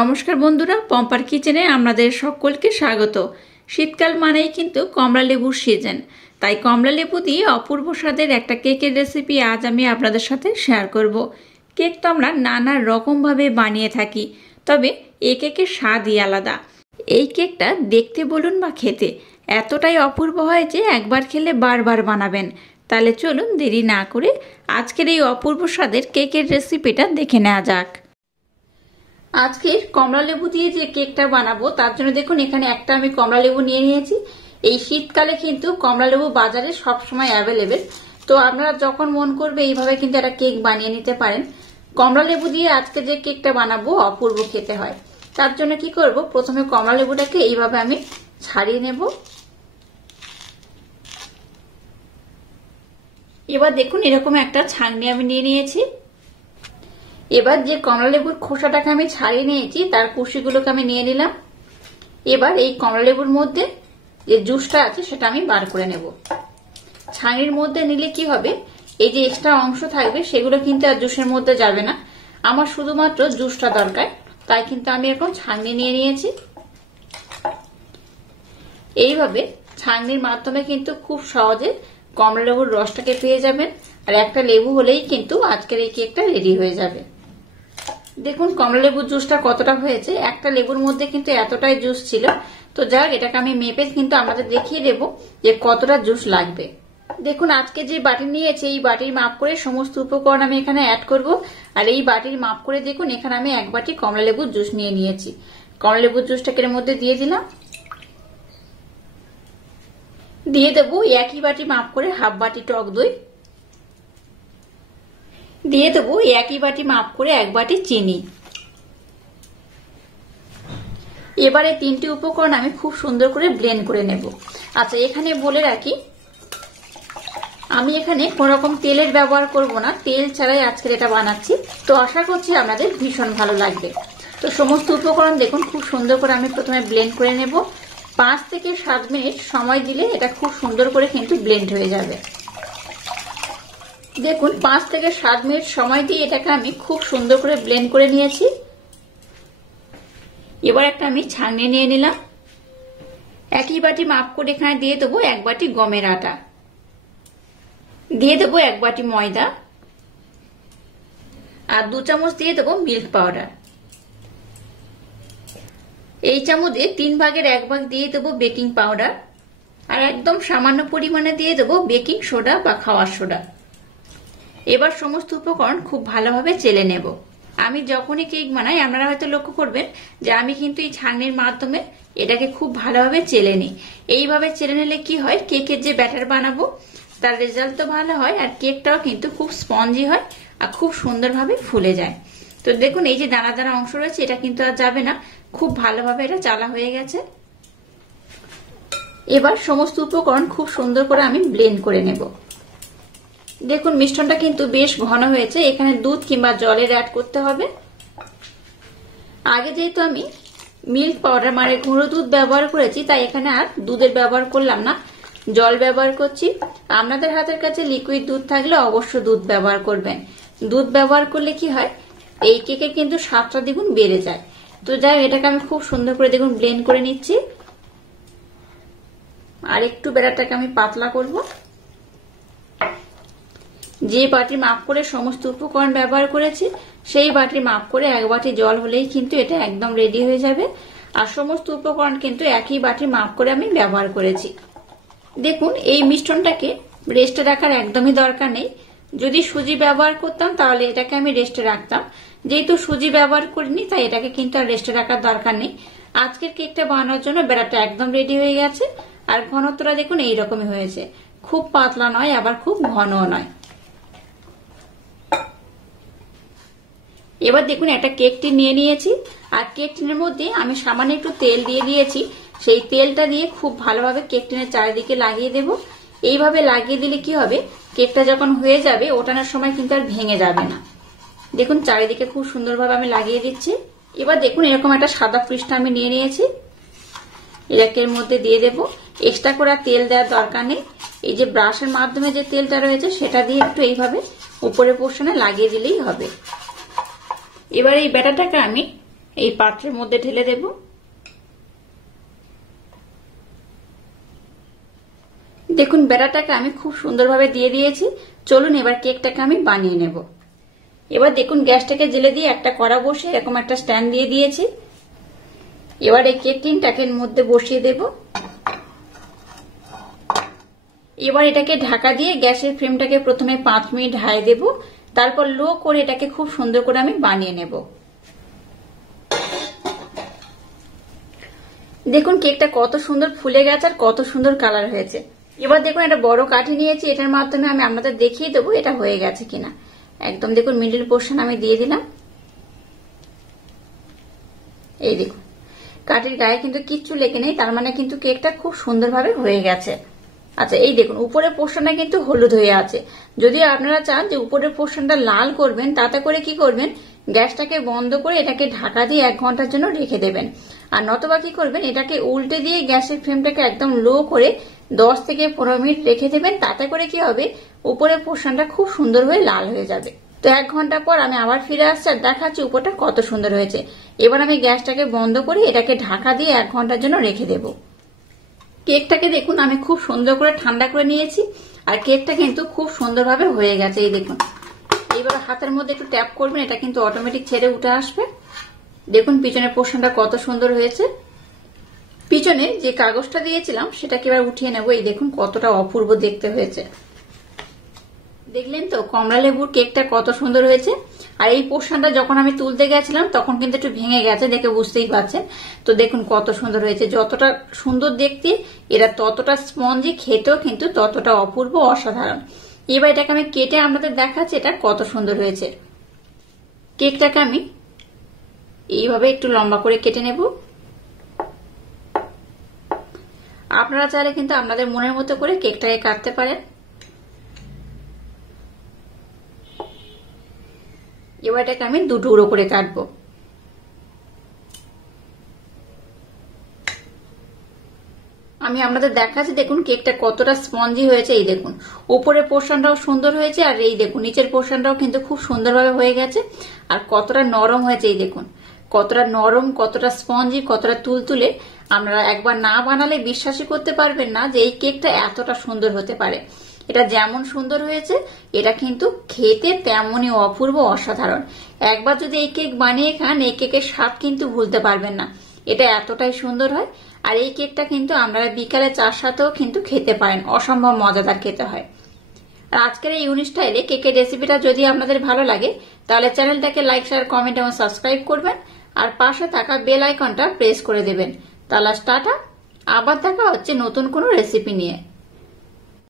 নমস্কার বন্ধুরা, পম্পার কিচেনে আপনাদের সকলকে স্বাগত। শীতকাল মানেই কিন্তু কমলা লেবুর সিজন, তাই কমলা লেবু দিয়ে অপূর্ব স্বাদের একটা কেকের রেসিপি আজ আমি আপনাদের সাথে শেয়ার করব। কেক তো আমরা নানা রকমভাবে বানিয়ে থাকি, তবে এই কেকের স্বাদই আলাদা। এই কেকটা দেখতে বলুন বা খেতে এতটাই অপূর্ব হয় যে একবার খেলে বারবার বানাবেন। তাহলে চলুন দেরি না করে আজকের এই অপূর্ব স্বাদের কেকের রেসিপিটা দেখে নেওয়া যাক। আজকের কমলা লেবু দিয়ে যে কেকটা বানাবো তার জন্য দেখুন এখানে একটা আমি কমলা লেবু নিয়ে নিয়েছি। এই শীতকালে কিন্তু কমলা লেবু বাজারে সব সময় অ্যাভেলেবেল, তো আপনারা যখন মন করবে এইভাবে কিন্তু একটা কেক বানিয়ে নিতে পারেন। কমলা লেবু দিয়ে আজকে যে কেকটা বানাবো অপূর্ব খেতে হয়। তার জন্য কি করব, প্রথমে কমলা লেবুটাকে এইভাবে আমি ছাড়িয়ে নেব। এবার দেখুন এরকম একটা ছাঁকনি আমি নিয়ে নিয়েছি। এবার যে কমলা লেবুর খোসাটাকে আমি ছাড়িয়ে নিয়েছি তার কুশিগুলোকে আমি নিয়ে নিলাম। এবার এই কমলা লেবুর মধ্যে যে জুসটা আছে সেটা আমি বার করে নেব। ছাঁকনির মধ্যে নিলে কি হবে, এই যে এক্সট্রা অংশ থাকবে সেগুলো কিন্তু আর জুসের মধ্যে যাবে না। আমার শুধুমাত্র জুসটা দরকার, তাই কিন্তু আমি এখন ছাঁকনি নিয়ে নিয়েছি। এইভাবে ছাঁকনির মাধ্যমে কিন্তু খুব সহজে কমলা লেবুর রসটাকে পেয়ে যাবেন, আর একটা লেবু হলেই কিন্তু আজকের এই কেকটা রেডি হয়ে যাবে। দেখুন কমলা লেবুর জুসটা কতটা হয়েছে, একটা লেবুর মধ্যে কিন্তু এতটাই জুস ছিল। তো যাক, এটাকে আমি মেপে কিন্তু আমাদের দেখিয়ে দেব যে কতটা জুস লাগবে। দেখুন আজকে যে বাটি নিয়েছি এই বাটির মাপ করে সমস্ত উপকরণ আমি এখানে অ্যাড করব। আর এই বাটির মাপ করে দেখুন এখানে আমি এক বাটি কমলা লেবুর জুস নিয়ে নিয়েছি। কমলা লেবুর জুসটাকে এর মধ্যে দিয়ে দিলাম। দিয়ে দেবো একই বাটি মাপ করে হাফ বাটি টক দই। দিয়ে দেবো একই বাটি মাপ করে এক বাটি চিনি। এবারে তিনটি উপকরণ আমি খুব সুন্দর করে ব্লেন্ড করে নেব। আচ্ছা, এখানে বলে রাখি আমি এখানে কোন রকম তেলের ব্যবহার করব না, তেল ছাড়াই আজকে এটা বানাচ্ছি। তো আশা করছি আপনাদের ভীষণ ভালো লাগবে। তো সমস্ত উপকরণ দেখুন খুব সুন্দর করে আমি প্রথমে ব্লেন্ড করে নেব। 5 থেকে 7 মিনিট সময় দিলে এটা খুব সুন্দর করে কিন্তু ব্লেন্ড হয়ে যাবে। দেখুন 5 থেকে 7 মিনিট সময় দিয়ে এটাকে আমি খুব সুন্দর করে ব্লেন্ড করে নিয়েছি। এবার একটা আমি ছাঁকনি নিয়ে নিলাম। একই বাটি মাপ করে এখানে দিয়ে দেবো এক বাটি গমের আটা, দিয়ে দেবো এক বাটি ময়দা, আর 2 চামচ দিয়ে দেবো মিল্ক পাউডার। এই চামচে 3 ভাগের 1 ভাগ দিয়ে দেবো বেকিং পাউডার, আর একদম সামান্য পরিমাণে দিয়ে দেবো বেকিং সোডা বা খাওয়ার সোডা। এবার সমস্ত উপকরণ খুব ভালোভাবে চেলে নেব। আমি যখনই কেক বানাই আপনারা হয়তো লক্ষ্য করবেন যে আমি কিন্তু এই ছাঁকনির মাধ্যমে এটাকে খুব ভালোভাবে চেলে নিই। এইভাবে চেলে নিলে কি হয়, কেকের যে ব্যাটার বানাবো তার রেজাল্ট তো ভালো হয়, আর কেকটাও কিন্তু খুব স্পঞ্জি হয় আর খুব সুন্দরভাবে ফুলে যায়। তো দেখুন এই যে দানা দানা অংশ রয়েছে এটা কিন্তু আর যাবে না, খুব ভালোভাবে এটা চালা হয়ে গেছে। এবার সমস্ত উপকরণ খুব সুন্দর করে আমি ব্লেন্ড করে নেব। দেখুন মিশ্রণটা কিন্তু বেশ ঘন হয়েছে, এখানে দুধ কিংবা জলের অ্যাড করতে হবে। আগে যেহেতু আমি মিল্ক পাউডার মানে গুঁড়ো দুধ ব্যবহার করেছি, তাই এখানে আর দুধের ব্যবহার করলাম না, জল ব্যবহার করছি। আপনাদের হাতের কাছে লিকুইড দুধ থাকলে অবশ্য দুধ ব্যবহার করবেন। দুধ ব্যবহার করলে কি হয়, এই কেকের কিন্তু স্বাদটা দ্বিগুণ বেড়ে যায়। তো যাই, এটাকে আমি খুব সুন্দর করে দেখুন ব্লেন্ড করে নিচ্ছি। আর একটু ব্যাটারটাকে আমি পাতলা করব। যে বাটির মাপ করে সমস্ত উপকরণ ব্যবহার করেছি সেই বাটির মাপ করে 1 বাটি জল হলেই কিন্তু এটা একদম রেডি হয়ে যাবে। আর সমস্ত উপকরণ কিন্তু একই বাটির মাপ করে আমি ব্যবহার করেছি। দেখুন এই মিশ্রণটাকে রেস্টে রাখার একদমই দরকার নেই। যদি সুজি ব্যবহার করতাম তাহলে এটাকে আমি রেস্টে রাখতাম, যেহেতু সুজি ব্যবহার করিনি তাই এটাকে কিন্তু আর রেস্টে রাখার দরকার নেই। আজকের কেকটা বানানোর জন্য ব্যাটারটা একদম রেডি হয়ে গেছে। আর ঘনত্বটা দেখুন এইরকমের হয়েছে, খুব পাতলা নয় আবার খুব ঘনও নয়। এবার দেখুন একটা কেক টিন নিয়ে নিয়েছি, আর কেক টিনের মধ্যে আমি সামান্য একটু তেল দিয়ে দিয়েছি। সেই তেলটা দিয়ে খুব ভালোভাবে কেক টিনের চারিদিকে লাগিয়ে দেব। এইভাবে লাগিয়ে দিলে কি হবে, কেকটা যখন হয়ে যাবে ওঠানোর সময় কিন্তু আর ভেঙে যাবে না। দেখুন চারিদিকে খুব সুন্দরভাবে আমি লাগিয়ে দিচ্ছি। এবার দেখুন এরকম একটা সাদা পৃষ্ঠা আমি নিয়ে নিয়েছি, এটাকে এর মধ্যে দিয়ে দেব। এক্সট্রা করে তেল দেওয়ার দরকার নেই, এই যে ব্রাশের মাধ্যমে যে তেলটা রয়েছে সেটা দিয়ে একটু এইভাবে উপরে পোর্শনে লাগিয়ে দিলেই হবে। এবার এই ব্যাটারটাকে আমি এই পাত্রের মধ্যে ঢেলে দেব। দেখুন ব্যাটারটাকে আমি খুব সুন্দরভাবে দিয়ে দিয়েছি। চলুন এবার কেকটাকে আমি বানিয়ে নেব। এবার দেখুন গ্যাসটাকে জ্বেলে দিয়ে একটা কড়া বসিয়ে এরকম একটা স্ট্যান্ড দিয়ে দিয়েছি। এবার এই কেক টিনটাকে এর মধ্যে বসিয়ে দেব। এবার এটাকে ঢাকা দিয়ে গ্যাসের ফ্লেমটাকে প্রথমে 5 মিনিট হাই দেব, তারপর লো করে এটাকে খুব সুন্দর করে আমি বানিয়ে নেব। দেখুন কেকটা কত সুন্দর ফুলে গেছে আর কত সুন্দর কালার হয়েছে। এবার দেখুন একটা বড় কাঠি নিয়েছি, এটার মাধ্যমে আমি আপনাদের দেখিয়ে দেবো এটা হয়ে গেছে কিনা। একদম দেখুন মিডল পোর্শন আমি দিয়ে দিলাম। এই দেখুন কাঠির গায়ে কিন্তু কিচ্ছু লেগে নেই, তার মানে কিন্তু কেকটা খুব সুন্দরভাবে হয়ে গেছে। আচ্ছা এই দেখুন উপরের পোর্শনটা কিন্তু হলুদ হয়ে আছে। যদি আপনারা চান যে উপরের পোর্শনটা লাল করবেন, তাতে করে কি করবেন, গ্যাসটাকে বন্ধ করে এটাকে ঢাকা দিয়ে 1 ঘন্টার জন্য রেখে দেবেন। আর নতবা কি করবেন, এটাকে উল্টে দিয়ে গ্যাসের ফ্লেমটাকে একদম লো করে 10 থেকে 15 মিনিট রেখে দেবেন। তাতে করে কি হবে, উপরের পোর্শনটা খুব সুন্দর হয়ে লাল হয়ে যাবে। তো 1 ঘন্টা পর আমি আবার ফিরে আসছি আর দেখাচ্ছি উপরটা কত সুন্দর হয়েছে। এবার আমি গ্যাসটাকে বন্ধ করে এটাকে ঢাকা দিয়ে 1 ঘন্টার জন্য রেখে দেব। কেকটাকে দেখুন আমি খুব সুন্দর করে ঠান্ডা করে নিয়েছি আর কেকটা কিন্তু খুব সুন্দরভাবে হয়ে গেছে। এই দেখুন এইবার হাতের মধ্যে একটু ট্যাপ করবেন, এটা কিন্তু অটোমেটিক ছেড়ে উঠে আসবে। দেখুন পিছনের পোর্শনটা কত সুন্দর হয়েছে। পিছনে যে কাগজটা দিয়েছিলাম সেটাকে এবার উঠিয়ে নেব। এই দেখুন কতটা অপূর্ব দেখতে হয়েছে। দেখলেন তো কমলা লেবুর কেকটা কত সুন্দর হয়েছে। আর এই পোর্শনটা যখন আমি তুলতে গেছিলাম তখন কিন্তু একটু ভেঙে গেছে, দেখে বুঝতেই পারছেন। তো দেখুন কত সুন্দর হয়েছে। যতটা সুন্দর দেখতে এটা ততটা স্পঞ্জি, খেতেও কিন্তু ততটা অপূর্ব অসাধারণ। এবার এটাকে আমি কেটে আপনাদের দেখাচ্ছি এটা কত সুন্দর হয়েছে। কেকটাকে আমি এইভাবে একটু লম্বা করে কেটে নেব। আপনারা চাইলে কিন্তু আপনাদের মনের মতো করে কেকটাকে কাটতে পারেন। এবার এটাকে আমি 2 টুকরো করে কাটবো। আমি আপনাদের দেখাচ্ছি দেখুন কেকটা কতটা স্পঞ্জি হয়েছে। এই দেখুন উপরের পোর্শনটাও সুন্দর হয়েছে আর এই দেখুন নিচের পোর্শনটাও কিন্তু খুব সুন্দরভাবে হয়ে গেছে। আর কতটা নরম হয়েছে, এই দেখুন কতটা নরম, কতটা স্পঞ্জি, কতটা তুলতুলে। আপনারা একবার না বানালে বিশ্বাসই করতে পারবেন না যে এই কেকটা এতটা সুন্দর হতে পারে। এটা যেমন সুন্দর হয়েছে এটা কিন্তু খেতে তেমনই অপূর্ব অসাধারণ। একবার যদি এই কেক বানিয়ে খান, এই কেকের স্বাদ কিন্তু ভুলতে পারবেন না। এটা এতটাই সুন্দর হয়। আর এই কেকটা কিন্তু আপনারা বিকালে চার সাথেও কিন্তু খেতে পারেন, অসম্ভব মজাদার খেতে হয়। আর আজকের এই ইউনিক স্টাইলে কেকের রেসিপিটা যদি আপনাদের ভালো লাগে তাহলে চ্যানেলটাকে লাইক, শেয়ার, কমেন্ট এবং সাবস্ক্রাইব করবেন আর পাশে থাকা বেল আইকনটা প্রেস করে দেবেন। তাহলে টাটা, আবার দেখা হচ্ছে নতুন কোনো রেসিপি নিয়ে।